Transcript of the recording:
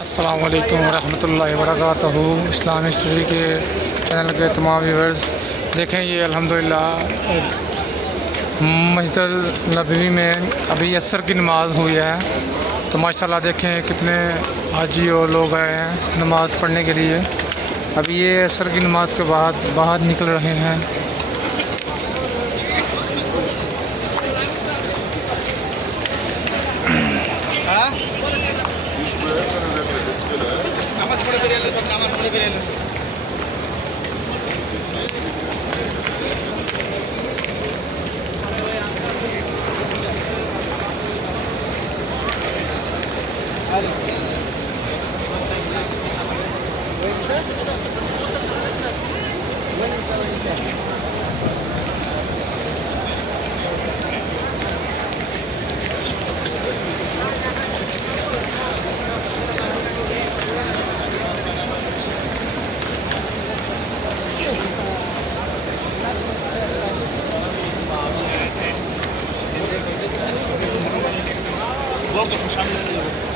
अस्सलाम वालेकुम रहमतुल्लाहि व बरकातहू। इस्लामिक स्टडी के चैनल के तमाम व्यूअर्स देखें, ये अल्हम्दुलिल्लाह मस्जिद नबवी में अभी असर की नमाज़ हुई है। तो माशाल्लाह देखें कितने हाजी और लोग आए हैं नमाज़ पढ़ने के लिए। अभी ये असर की नमाज़ के बाद बाहर निकल रहे हैं। برضه مش عامل